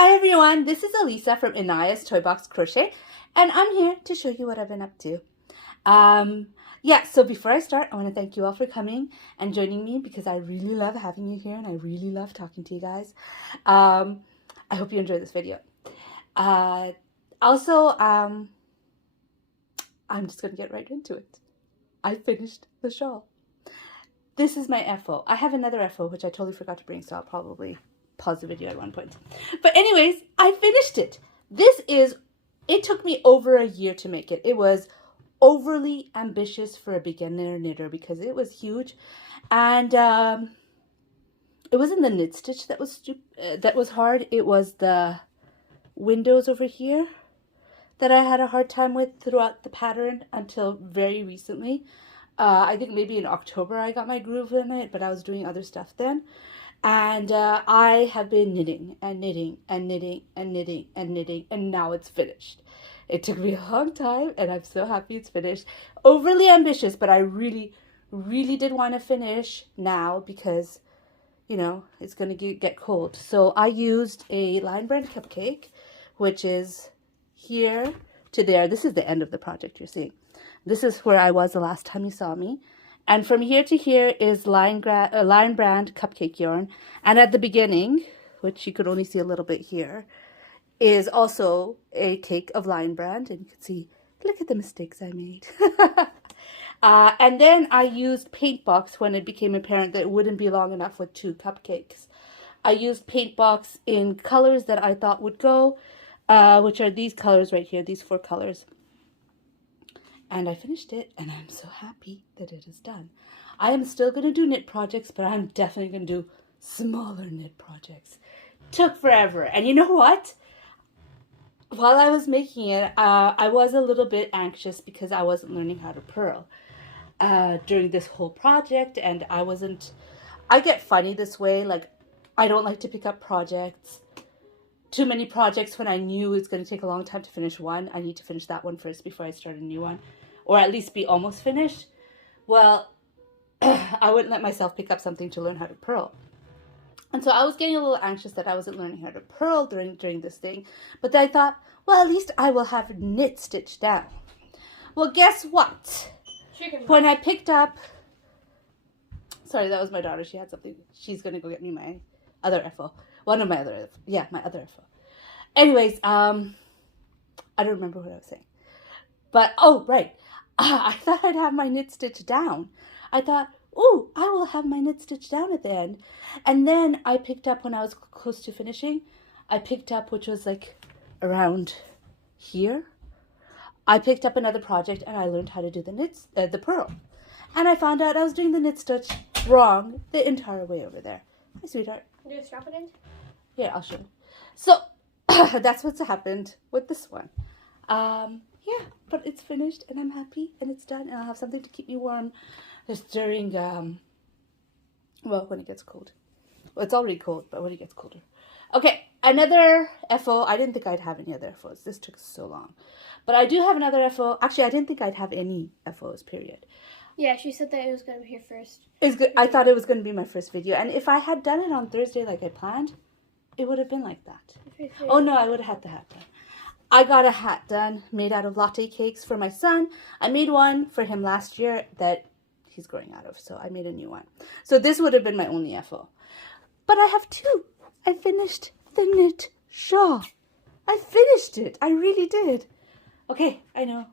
Hi everyone, this is Elisa from Inaya's Toy Box Crochet, and I'm here to show you what I've been up to. So before I start, I want to thank you all for coming and joining me because I really love having you here and I really love talking to you guys. I hope you enjoy this video. I'm just going to get right into it. I finished the shawl. This is my FO. I have another FO, which I totally forgot to bring, so I'll probably pause the video at one point. But anyways, I finished it. It took me over a year to make it. It was overly ambitious for a beginner knitter because it was huge. And it wasn't the knit stitch that was hard. It was the windows over here that I had a hard time with throughout the pattern until very recently. I think maybe in October I got my groove in it, but I was doing other stuff then. And I have been knitting and knitting and knitting and knitting and knitting, and now it's finished. It took me a long time, and I'm so happy it's finished. Overly ambitious, but I really, really did want to finish now because, you know, it's going to get cold. So I used a Lion Brand cupcake, which is here to there. This is the end of the project you're seeing. This is where I was the last time you saw me. And from here to here is Lion Brand cupcake yarn. And at the beginning, which you could only see a little bit here, is also a take of Lion Brand. And you can see, look at the mistakes I made. And then I used paint box when it became apparent that it wouldn't be long enough with 2 cupcakes. I used paint box in colors that I thought would go, which are these colors right here, these 4 colors. And I finished it, and I'm so happy that it is done. I am still going to do knit projects, but I'm definitely going to do smaller knit projects. Took forever. And you know what? While I was making it, I was a little bit anxious because I wasn't learning how to purl during this whole project. And I get funny this way. Like, I don't like to pick up too many projects when I knew it's going to take a long time to finish one. I need to finish that one first before I start a new one, or at least be almost finished. Well, I wouldn't let myself pick up something to learn how to purl. And so I was getting a little anxious that I wasn't learning how to purl during this thing. But then I thought, well, at least I will have knit stitched down. Well, guess what? When I picked up... Sorry, that was my daughter. She had something. She's going to go get me my other FO. One of my other, my other FO. Anyways, I don't remember what I was saying. But, oh, right. I thought I'd have my knit stitch down. I thought, ooh, I will have my knit stitch down at the end. And then I picked up, when I was close to finishing, I picked up, which was like around here. I picked up another project and I learned how to do the purl. And I found out I was doing the knit stitch wrong the entire way over there. Hi, sweetheart. Do you strap it in? Yeah, I'll show you. So, that's what's happened with this one. Yeah, but it's finished and I'm happy and it's done and I'll have something to keep me warm just during, when it gets cold. Well, it's already cold, but when it gets colder. Okay, another FO. I didn't think I'd have any other FOs. This took so long. But I do have another FO. Actually, I didn't think I'd have any FOs, period. Yeah, she said that it was going to be here first. It's good. I thought it was going to be my first video. And if I had done it on Thursday like I planned, it would have been like that. Oh, no, I would have had the hat done. I got a hat done made out of latte cakes for my son. I made one for him last year that he's growing out of, so I made a new one. So this would have been my only FO. But I have 2. I finished the knit shawl. I finished it. I really did. Okay, I know.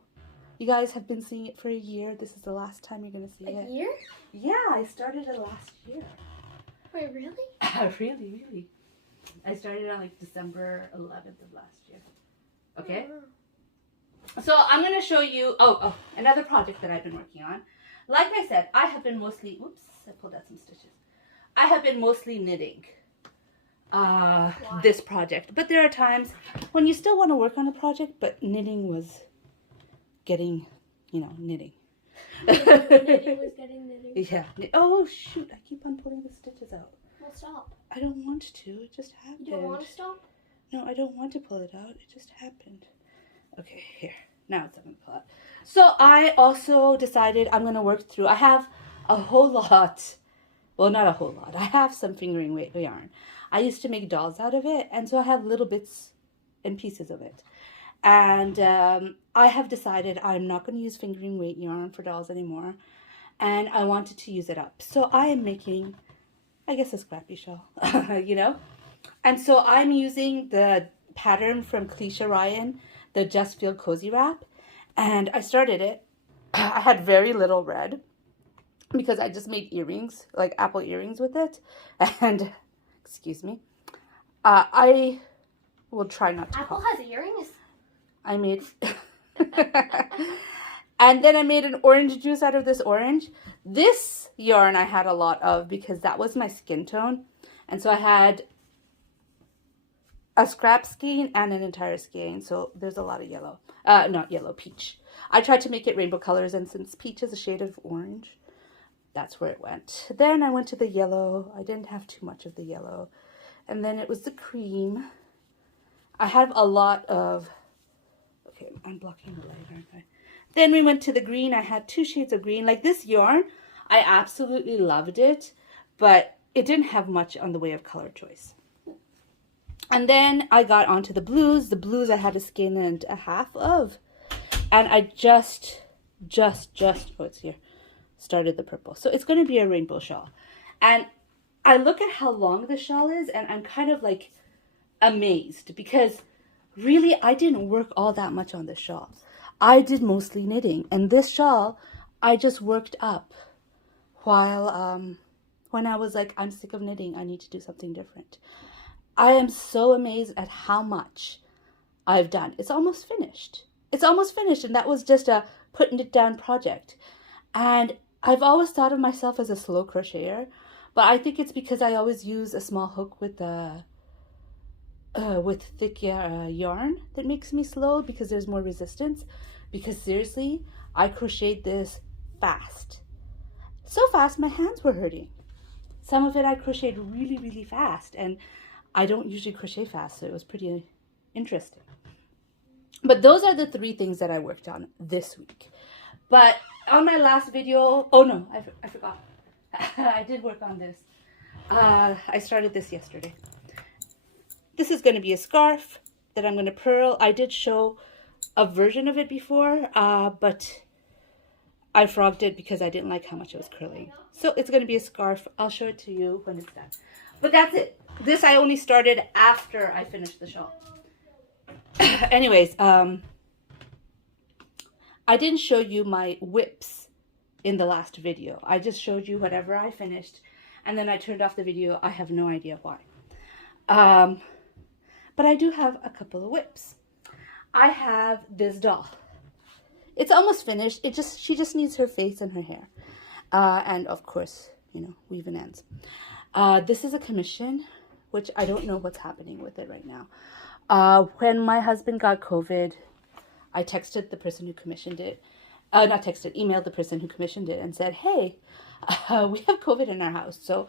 You guys have been seeing it for a year. This is the last time you're going to see it. A year? Yeah, I started it last year. Wait, really? Really. I started on like December 11th of last year. Okay? So I'm going to show you, another project that I've been working on. Like I said, I have been mostly, I pulled out some stitches. I have been mostly knitting this project. But there are times when you still want to work on a project, but knitting was getting, knitting. Knitting was getting knitting. Yeah. Oh, shoot. I keep on pulling the stitches out. Well, stop. I don't want to. It just happened. You don't want to stop? No, I don't want to pull it out. It just happened. Okay, here. Now it's going to pull out. So I also decided I'm going to work through. I have a whole lot. Well, not a whole lot. I have some fingering weight yarn. I used to make dolls out of it, and so I have little bits and pieces of it. And I have decided I'm not going to use fingering weight yarn for dolls anymore, and I wanted to use it up. So I am making, I guess, a scrappy shawl, you know? And so I'm using the pattern from Cleisha Ryan, the Just Feel Cozy wrap, and I started it. I had very little red because I just made earrings, like apple earrings with it. And, excuse me, I will try not to Apple has earrings? I made, and then I made an orange juice out of this orange. This yarn I had a lot of because that was my skin tone. And so I had a scrap skein and an entire skein. So there's a lot of yellow, not yellow, peach. I tried to make it rainbow colors, and since peach is a shade of orange, that's where it went. Then I went to the yellow. I didn't have too much of the yellow. And then it was the cream. I have a lot of, okay, I'm blocking the light, aren't I? Then we went to the green. I had 2 shades of green. Like this yarn, I absolutely loved it, but it didn't have much on the way of color choice. And then I got onto the blues. The blues I had a skein and a half of. And I just, oh, it's here, started the purple. So it's going to be a rainbow shawl. And I look at how long the shawl is, and I'm kind of like amazed because really I didn't work all that much on this shawl. I did mostly knitting, and this shawl I just worked up while when I was like, I'm sick of knitting, I need to do something different. I am so amazed at how much I've done. It's almost finished. It's almost finished, and that was just a putting it down project. And I've always thought of myself as a slow crocheter, but I think it's because I always use a small hook with thick yarn that makes me slow, because there's more resistance. Because seriously, I crocheted this fast. So fast my hands were hurting. Some of it I crocheted really, really fast, and I don't usually crochet fast, so it was pretty interesting. But those are the 3 things that I worked on this week. But on my last video, oh no, I forgot. I did work on this. I started this yesterday. This is going to be a scarf that I'm going to purl. I did show a version of it before, but I frogged it because I didn't like how much it was curling. So it's going to be a scarf. I'll show it to you when it's done. But that's it. This I only started after I finished the shawl. Anyways, I didn't show you my whips in the last video. I just showed you whatever I finished, and then I turned off the video. I have no idea why. But I do have a couple of whips. I have this doll. It's almost finished. She just needs her face and her hair. And of course, you know, weaving ends. This is a commission, which I don't know what's happening with it right now. When my husband got COVID, I texted the person who commissioned it. Not texted, emailed the person who commissioned it and said, hey, we have COVID in our house, so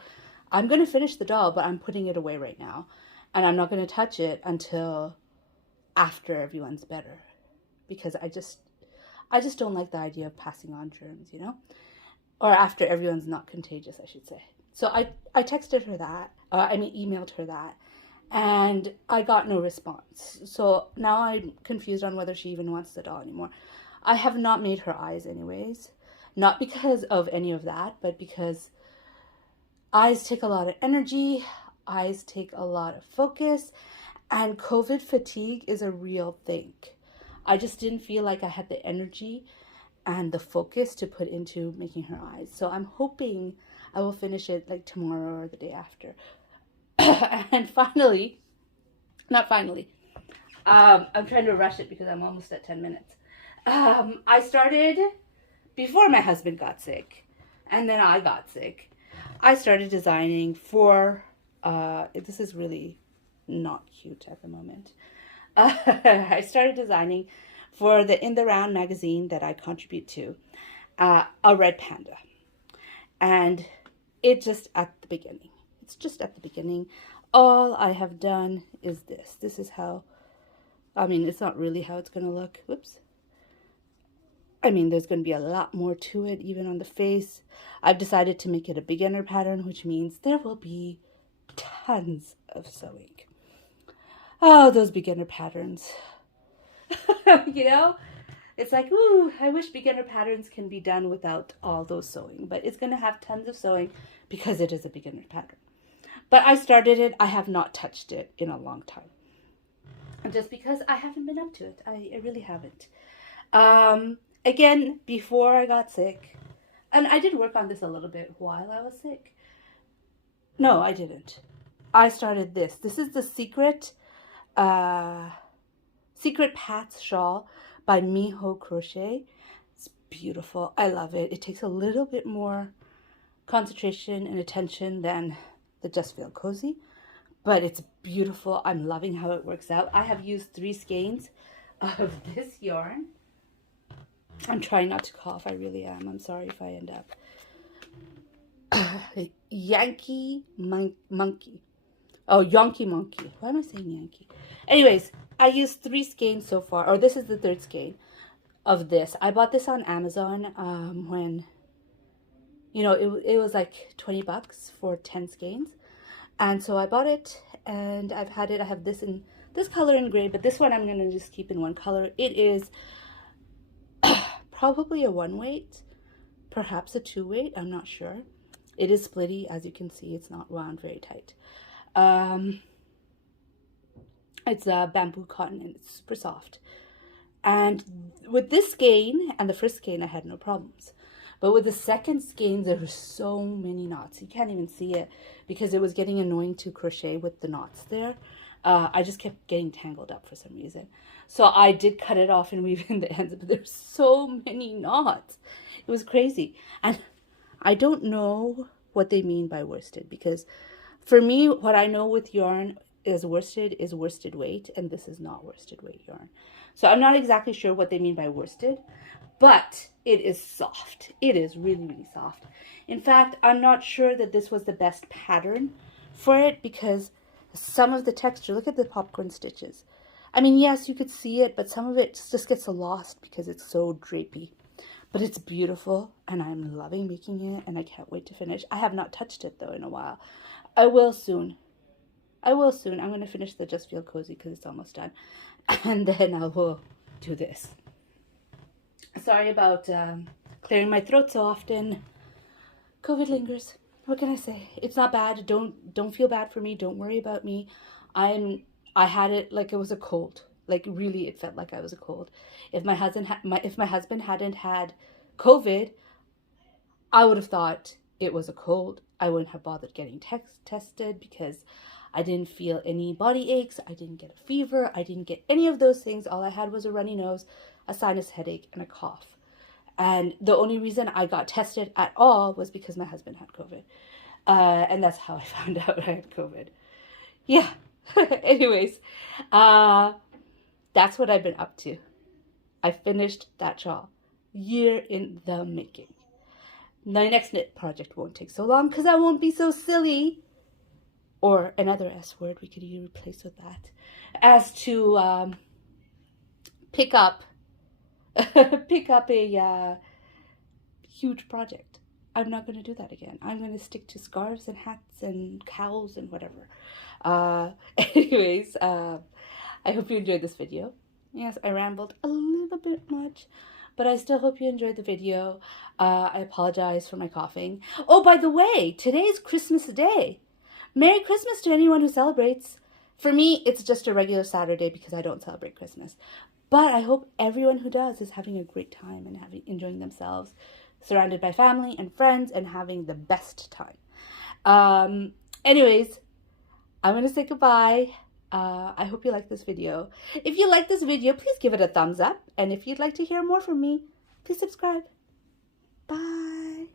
I'm going to finish the doll, but I'm putting it away right now. And I'm not going to touch it until after everyone's better. Because I just don't like the idea of passing on germs, you know? Or after everyone's not contagious, I should say. So I texted her that. Emailed her that. And I got no response. So now I'm confused on whether she even wants the doll anymore. I have not made her eyes anyways. Not because of any of that, but because eyes take a lot of energy. Eyes take a lot of focus. And COVID fatigue is a real thing. I just didn't feel like I had the energy and the focus to put into making her eyes. So I'm hoping I will finish it like tomorrow or the day after. And finally, I'm trying to rush it because I'm almost at 10 minutes. I started before my husband got sick, and then I got sick. I started designing for, this is really not cute at the moment. I started designing for the In the Round magazine that I contribute to, a red panda. And it's just at the beginning. All I have done is this. This is how, it's not really how it's going to look. Whoops. There's going to be a lot more to it, even on the face. I've decided to make it a beginner pattern, which means there will be tons of sewing. Oh, those beginner patterns. You know, it's like, ooh, I wish beginner patterns can be done without all those sewing, but it's going to have tons of sewing because it is a beginner pattern. But I started it. I have not touched it in a long time. And just because I haven't been up to it. I really haven't. Again, before I got sick, and I did work on this a little bit while I was sick. No, I didn't. I started this. This is the Secret Pat's Shawl by Miho Crochet. It's beautiful. I love it. It takes a little bit more concentration and attention than the Just Feel Cozy, but it's beautiful. I'm loving how it works out. I have used 3 skeins of this yarn. I'm trying not to cough. I really am. I'm sorry if I end up. Yankee Monkey. Oh, Yonky Monkey. Why am I saying Yankee? Anyways, I used 3 skeins so far, or this is the 3rd skein of this. I bought this on Amazon when, you know, it was like $20 for 10 skeins. And so I bought it, and I've had it. I have this in this color in gray, but this one I'm going to just keep in one color. It is probably a 1 weight, perhaps a 2 weight. I'm not sure. It is splitty, as you can see. It's not wound very tight. It's bamboo cotton, and it's super soft. And with this skein and the first skein, I had no problems. But with the second skein, there were so many knots. You can't even see it because it was getting annoying to crochet with the knots there. I just kept getting tangled up for some reason. So I did cut it off and weave in the ends, but there's so many knots. It was crazy. And I don't know what they mean by worsted, because for me, what I know with yarn is worsted weight, and this is not worsted weight yarn. So I'm not exactly sure what they mean by worsted, but it is soft. It is really, really soft. In fact, I'm not sure that this was the best pattern for it, because some of the texture, look at the popcorn stitches. I mean, yes, you could see it, but some of it just gets lost because it's so drapey. But it's beautiful, and I'm loving making it, and I can't wait to finish. I have not touched it, though, in a while. I will soon. I'm going to finish the Just Feel Cozy because it's almost done. And then I will do this. Sorry about clearing my throat so often. COVID lingers. What can I say? It's not bad. Don't feel bad for me. Don't worry about me. I had it like it was a cold. Like, really, it felt like I was a cold. If my husband hadn't had COVID, I would have thought it was a cold. I wouldn't have bothered getting tested because I didn't feel any body aches. I didn't get a fever. I didn't get any of those things. All I had was a runny nose, a sinus headache, and a cough. And the only reason I got tested at all was because my husband had COVID. And that's how I found out I had COVID. Yeah. Anyways, that's what I've been up to. I finished that shawl. Year in the making. My next knit project won't take so long because I won't be so silly. Or another S word we could replace with that. As to pick up a huge project. I'm not going to do that again. I'm going to stick to scarves and hats and cowls and whatever. Anyways, I hope you enjoyed this video. Yes, I rambled a little bit much, but I still hope you enjoyed the video. I apologize for my coughing. Oh, by the way, today is Christmas Day. Merry Christmas to anyone who celebrates. For me, it's just a regular Saturday because I don't celebrate Christmas. But I hope everyone who does is having a great time and enjoying themselves, surrounded by family and friends, and having the best time. Anyways, I'm going to say goodbye. I hope you liked this video. If you like this video, please give it a thumbs up. And if you'd like to hear more from me, please subscribe. Bye.